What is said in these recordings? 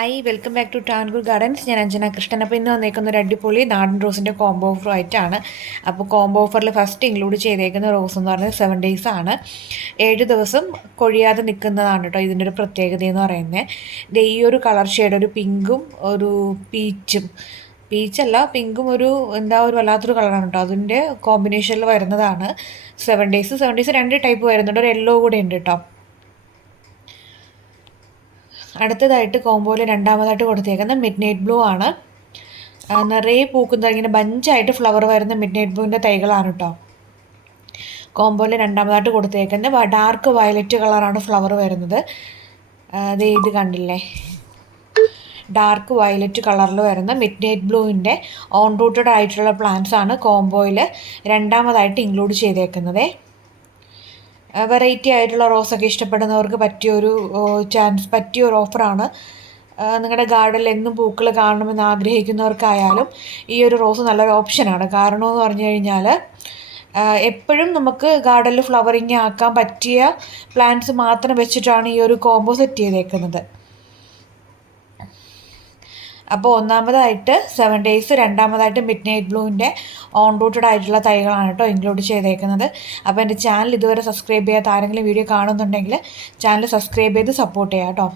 Hi welcome back to Tangoor gardens. ഞാൻ അഞ്ജന കൃഷ്ണൻ. അപ്പോൾ ഇന്ന് വന്നേക്കുന്ന ഒരു അടിപൊളി നാടൻ റോസിന്റെ കോംബോ ഓഫർ ആയിട്ടാണ് അപ്പോൾ കോംബോ ഓഫറിൽ ഫസ്റ്റ് ഇൻക്ലൂഡ് ചെയ്തേക്കുന്ന റോസ് എന്ന് പറയുന്നത് സെവൻ ഡേയ്സ് ആണ്. ഏഴ് ദിവസം കൊഴിയാതെ നിൽക്കുന്നതാണ് കേട്ടോ ഇതിന്റെ ഒരു പ്രത്യേകത എന്ന് പറയുന്നത്. ഈ ഒരു കളർ ഷെയ്ഡ് ഒരു പിങ്കും ഒരു പീച്ചും. പീച്ചല്ല പിങ്കും ഒരു എന്താ ഒരു വല്ലാത്തൊരു കളറാണ് കേട്ടോ. അതിന്റെ കോമ്പിനേഷനിൽ വരുന്നതാണ്. സെവൻ ഡേയ്സ് സെവൻ ഡേയ്സ് രണ്ട് ടൈപ്പ് വരുന്നുണ്ട്. ഒരു യെല്ലോ കൂടെ ഉണ്ട് കേട്ടോ. അടുത്തതായിട്ട് കോംബോയിൽ രണ്ടാമതായിട്ട് കൊടുത്തേക്കുന്നത് മിഡ് നൈറ്റ് ബ്ലൂ ആണ് നിറയെ പൂക്കുന്ന ഇങ്ങനെ ബഞ്ചായിട്ട് ഫ്ലവർ വരുന്ന മിഡ് നൈറ്റ് ബ്ലൂവിന്റെ തൈകളാണ് കേട്ടോ കോംബോയിൽ രണ്ടാമതായിട്ട് കൊടുത്തേക്കുന്നത് ഡാർക്ക് വയലറ്റ് കളറാണ് ഫ്ലവർ വരുന്നത്. അത് ഇത് കണ്ടില്ലേ? ഡാർക്ക് വയലറ്റ് കളറിൽ വരുന്ന മിഡ് നൈറ്റ് ബ്ലൂവിന്റെ ഓൺ റൂട്ടഡ് ആയിട്ടുള്ള പ്ലാന്റ്സ് ആണ് കോംബോയിൽ രണ്ടാമതായിട്ട് ഇൻക്ലൂഡ് ചെയ്തേക്കുന്നത്. വെറൈറ്റി ആയിട്ടുള്ള റോസൊക്കെ ഇഷ്ടപ്പെടുന്നവർക്ക് പറ്റിയ ഒരു ചാൻസ് പറ്റിയ ഒരു ഓഫറാണ് നിങ്ങളുടെ ഗാർഡനിൽ എന്നും പൂക്കൾ കാണണമെന്ന് ആഗ്രഹിക്കുന്നവർക്കായാലും ഈ ഒരു റോസ് നല്ലൊരു ഓപ്ഷനാണ് കാരണം എന്ന് പറഞ്ഞു കഴിഞ്ഞാൽ എപ്പോഴും നമുക്ക് ഗാർഡനിൽ ഫ്ലവറിങ് ആക്കാൻ പറ്റിയ പ്ലാന്റ്സ് മാത്രം വെച്ചിട്ടാണ് ഈ ഒരു കോംബോ സെറ്റ് ചെയ്തേക്കുന്നത്. അപ്പോൾ ഒന്നാമതായിട്ട് സെവൻ ഡേയ്സ് രണ്ടാമതായിട്ട് മിഡ് നൈറ്റ് ബ്ലൂവിന്റെ ഓൺ റൂട്ടഡ് ആയിട്ടുള്ള തൈകളാണ് കേട്ടോ ഇൻക്ലൂഡ് ചെയ്തേക്കുന്നത്. അപ്പോൾ എന്റെ ചാനൽ ഇതുവരെ സബ്സ്ക്രൈബ് ചെയ്യാത്ത ആരെങ്കിലും വീഡിയോ കാണുന്നുണ്ടെങ്കിൽ ചാനൽ സബ്സ്ക്രൈബ് ചെയ്ത് സപ്പോർട്ട് ചെയ്യാം കേട്ടോ.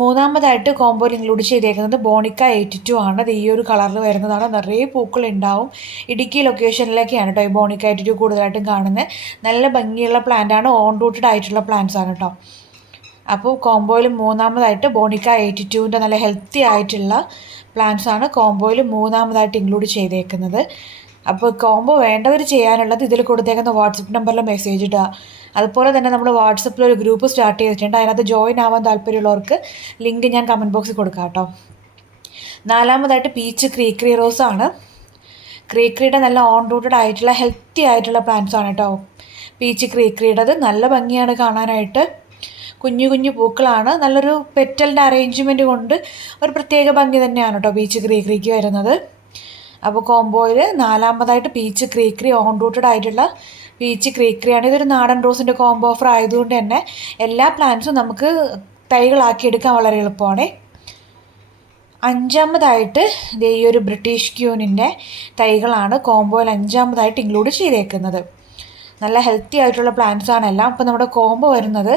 മൂന്നാമതായിട്ട് കോമ്പോയിൽ ഇൻക്ലൂഡ് ചെയ്തേക്കുന്നത് ബോണിക്ക എയ്റ്റി ടു ആണ്. അത് ഈ ഒരു കളറിൽ വരുന്നതാണ്. നിറയെ പൂക്കൾ ഉണ്ടാവും. ഇടുക്കി ലൊക്കേഷനിലൊക്കെയാണ് കേട്ടോ ഈ ബോണിക്ക എയ്റ്റി ടു കൂടുതലായിട്ടും കാണുന്നത്. നല്ല ഭംഗിയുള്ള പ്ലാന്റ് ആണ്. ഓൺ റൂട്ടഡ് ആയിട്ടുള്ള പ്ലാന്റ്സ് ആണ് കേട്ടോ. അപ്പോൾ കോംബോയിൽ മൂന്നാമതായിട്ട് ബോണിക്ക എയ്റ്റി ടുവിന്റെ നല്ല ഹെൽത്തി ആയിട്ടുള്ള പ്ലാന്റ്സ് ആണ് കോംബോയിൽ മൂന്നാമതായിട്ട് ഇൻക്ലൂഡ് ചെയ്തേക്കുന്നത്. അപ്പോൾ കോംബോ വേണ്ടവർ ചെയ്യാനുള്ളത് ഇതിൽ കൊടുത്തേക്കുന്ന വാട്സപ്പ് നമ്പറിൽ മെസ്സേജ് ഇടുക. അതുപോലെ തന്നെ നമ്മൾ വാട്സപ്പിൽ ഒരു ഗ്രൂപ്പ് സ്റ്റാർട്ട് ചെയ്തിട്ടുണ്ട്. അതിനകത്ത് ജോയിൻ ആവാൻ താല്പര്യമുള്ളവർക്ക് ലിങ്ക് ഞാൻ കമന്റ് ബോക്സിൽ കൊടുക്കാം കേട്ടോ. നാലാമതായിട്ട് പീച്ച് ക്രീക്രി റോസ് ആണ്. ക്രീക്രിയുടെ നല്ല ഓൺ റൂട്ടഡ് ആയിട്ടുള്ള ഹെൽത്തി ആയിട്ടുള്ള പ്ലാന്റ്സ് ആണ് കേട്ടോ. പീച്ച് ക്രീക്രിയുടേത് നല്ല ഭംഗിയാണ് കാണാനായിട്ട്. കുഞ്ഞു കുഞ്ഞു പൂക്കളാണ്. നല്ലൊരു പെറ്റലിന്റെ അറേഞ്ച്മെന്റ് കൊണ്ട് ഒരു പ്രത്യേക ഭംഗി തന്നെയാണ് കേട്ടോ പീച്ച് ക്രീക്രിക്ക് വരുന്നത്. അപ്പോൾ കോംബോയിൽ നാലാമതായിട്ട് പീച്ച് ക്രീക്രി ഓൺ റൂട്ടഡ് ആയിട്ടുള്ള പീച്ച് ക്രീക്രിയാണ് ഇതൊരു നാടൻ റോസിന്റെ കോംബോ ഓഫർ ആയതുകൊണ്ട് തന്നെ എല്ലാ പ്ലാന്റ്സും നമുക്ക് തൈകളാക്കി എടുക്കാൻ വളരെ എളുപ്പമാണ്. അഞ്ചാമതായിട്ട് ഈ ഒരു ബ്രിട്ടീഷ് ക്യൂനിന്റെ തൈകളാണ് കോംബോയിൽ അഞ്ചാമതായിട്ട് ഇൻക്ലൂഡ് ചെയ്തേക്കുന്നത്. നല്ല ഹെൽത്തി ആയിട്ടുള്ള പ്ലാന്റ്സ് ആണ് എല്ലാം. അപ്പോൾ നമ്മുടെ കോംബോ വരുന്നത്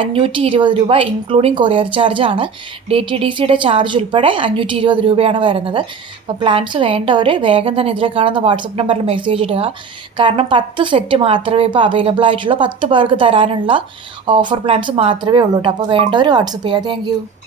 അഞ്ഞൂറ്റി ഇരുപത് രൂപ ഇൻക്ലൂഡിങ് കൊറിയർ ചാർജ് ആണ്. ഡി ടി ഡി സിയുടെ ചാർജ് ഉൾപ്പെടെ അഞ്ഞൂറ്റി ഇരുപത് രൂപയാണ് വരുന്നത്. അപ്പോൾ പ്ലാന്റ്സ് വേണ്ടവർ വേഗം തന്നെ ഇതിൽ കാണുന്ന വാട്സപ്പ് നമ്പറിൽ മെസ്സേജ് ഇടുക. കാരണം പത്ത് സെറ്റ് മാത്രമേ ഇപ്പോൾ അവൈലബിൾ ആയിട്ടുള്ളൂ. പത്ത് പേർക്ക് തരാനുള്ള ഓഫർ പ്ലാൻസ് മാത്രമേ ഉള്ളൂ കേട്ടോ അപ്പോൾ വേണ്ടവർ വാട്സപ്പ് ചെയ്യുക താങ്ക്